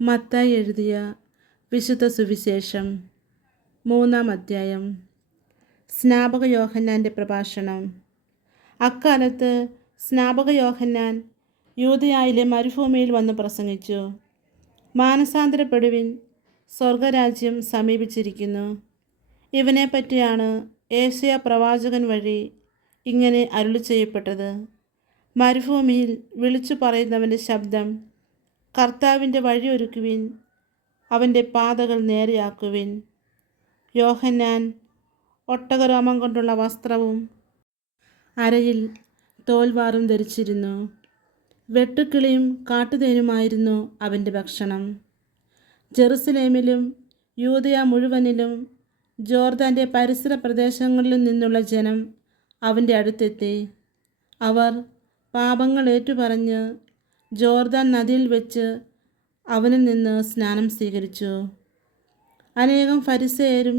മത്തായി എഴുതിയ വിശുദ്ധ സുവിശേഷം മൂന്നാം അധ്യായം. സ്നാപക യോഹന്നാന്റെ പ്രഭാഷണം. അക്കാലത്ത് സ്നാപക യോഹന്നാൻ യൂതയായിലെ മരുഭൂമിയിൽ വന്ന് പ്രസംഗിച്ചു. മാനസാന്തരപ്പെടുവിൻ സ്വർഗരാജ്യം സമീപിച്ചിരിക്കുന്നു. ഇവനെപ്പറ്റിയാണ് ഏഷ്യ പ്രവാചകൻ വഴി ഇങ്ങനെ അരുളി ചെയ്യപ്പെട്ടത് മരുഭൂമിയിൽ വിളിച്ചു പറയുന്നവന്റെ ശബ്ദം കർത്താവിന്റെ വഴിയൊരുക്കുവിൻ അവന്റെ പാതകൾ നേരെയാക്കുവിൻ. യോഹന്നാൻ ഒട്ടകരോമം കൊണ്ടുള്ള വസ്ത്രവും അരയിൽ തോൽവാറും ധരിച്ചിരുന്നു. വെട്ടുക്കിളിയും കാട്ടുതേനുമായിരുന്നു അവന്റെ ഭക്ഷണം. ജെറുസലേമിലും യൂതയ മുഴുവനിലും ജോർദാന്റെ പരിസര പ്രദേശങ്ങളിൽ നിന്നുള്ള ജനം അവന്റെ അടുത്തെത്തി. അവർ പാപങ്ങൾ ഏറ്റുപറഞ്ഞ് ജോർദാൻ നദിയിൽ വെച്ച് അവനിൽ നിന്ന് സ്നാനം സ്വീകരിച്ചു. അനേകം ഫരിസേരും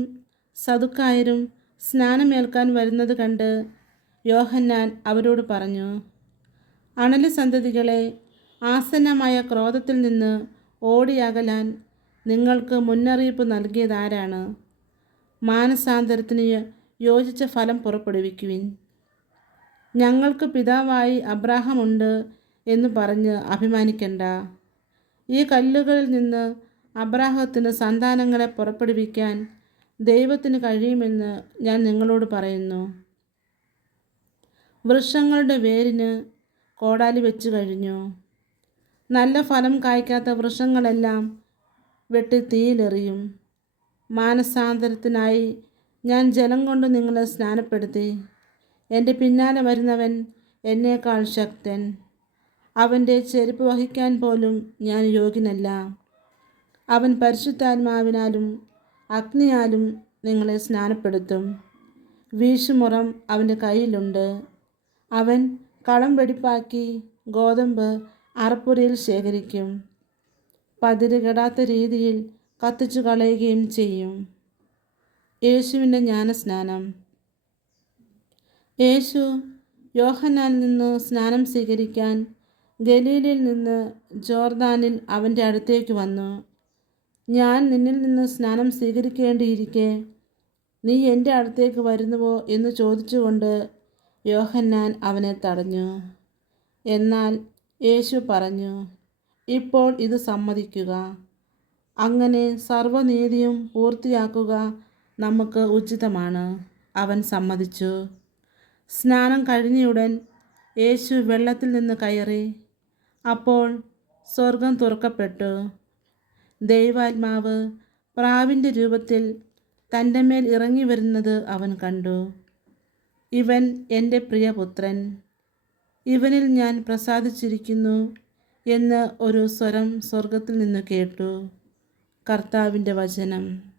സതുക്കായരും സ്നാനമേൽക്കാൻ വരുന്നത് കണ്ട് യോഹന്നാൻ അവരോട് പറഞ്ഞു അണലി സന്തതികളെ ആസന്നമായ ക്രോധത്തിൽ നിന്ന് ഓടിയകലാൻ നിങ്ങൾക്ക് മുന്നറിയിപ്പ് നൽകിയതാരാണ് മാനസാന്തരത്തിന് യോജിച്ച ഫലം പുറപ്പെടുവിക്കുവിൻ. ഞങ്ങൾക്ക് പിതാവായി അബ്രാഹമുണ്ട് എന്ന് പറഞ്ഞ് അഭിമാനിക്കണ്ട. ഈ കല്ലുകളിൽ നിന്ന് അബ്രാഹത്തിന് സന്താനങ്ങളെ പുറപ്പെടുവിക്കാൻ ദൈവത്തിന് കഴിയുമെന്ന് ഞാൻ നിങ്ങളോട് പറയുന്നു. വൃക്ഷങ്ങളുടെ വേരിന് കോടാലി വെച്ച് കഴിഞ്ഞു. നല്ല ഫലം കായ്ക്കാത്ത വൃക്ഷങ്ങളെല്ലാം വെട്ടി തീയിലെറിയും. മാനസാന്തരത്തിനായി ഞാൻ ജലം കൊണ്ട് നിങ്ങളെ സ്നാനപ്പെടുത്തി. എന്റെ പിന്നാലെ വരുന്നവൻ എന്നേക്കാൾ ശക്തൻ. അവന്റെ ചെരുപ്പ് വഹിക്കാൻ പോലും ഞാൻ യോഗ്യനല്ല. അവൻ പരിശുദ്ധാത്മാവിനാലും അഗ്നിയാലും നിങ്ങളെ സ്നാനപ്പെടുത്തും. വീശുമുറം അവന്റെ കയ്യിലുണ്ട്. അവൻ കളം വെടിപ്പാക്കി ഗോതമ്പ് അറപ്പുരയിൽ ശേഖരിക്കും. പതിരുകെടാത്ത രീതിയിൽ കത്തിച്ചു കളയുകയും ചെയ്യും. യേശുവിന്റെ ജ്ഞാനസ്നാനം. യേശു യോഹനാൽ നിന്ന് സ്നാനം സ്വീകരിക്കാൻ ഗലീലിൽ നിന്ന് ജോർദാനിൽ അവന്റെ അടുത്തേക്ക് വന്നു. ഞാൻ നിന്നിൽ നിന്ന് സ്നാനം സ്വീകരിക്കേണ്ടിയിരിക്കെ. നീ എന്റെ അടുത്തേക്ക് വരുന്നുവോ? എന്ന് ചോദിച്ചുകൊണ്ട് യോഹന്നാൻ അവനെ തടഞ്ഞു. എന്നാൽ യേശു പറഞ്ഞു ഇപ്പോൾ ഇത് സമ്മതിക്കുക. അങ്ങനെ സർവനീതിയും പൂർത്തിയാക്കുക നമുക്ക് ഉചിതമാണ്. അവൻ സമ്മതിച്ചു. സ്നാനം കഴിഞ്ഞയുടൻ യേശു വെള്ളത്തിൽ നിന്ന് കയറി അപ്പോൾ സ്വർഗം തുറക്കപ്പെട്ടു. ദൈവാത്മാവ് പ്രാവിന്റെ രൂപത്തിൽ തന്റെ മേൽ ഇറങ്ങി വരുന്നത് അവൻ കണ്ടു. ഇവൻ എന്റെ പ്രിയപുത്രൻ ഇവനിൽ ഞാൻ പ്രസാദിച്ചിരിക്കുന്നു എന്ന് ഒരു സ്വരം സ്വർഗത്തിൽ നിന്ന് കേട്ടു. കർത്താവിന്റെ വചനം.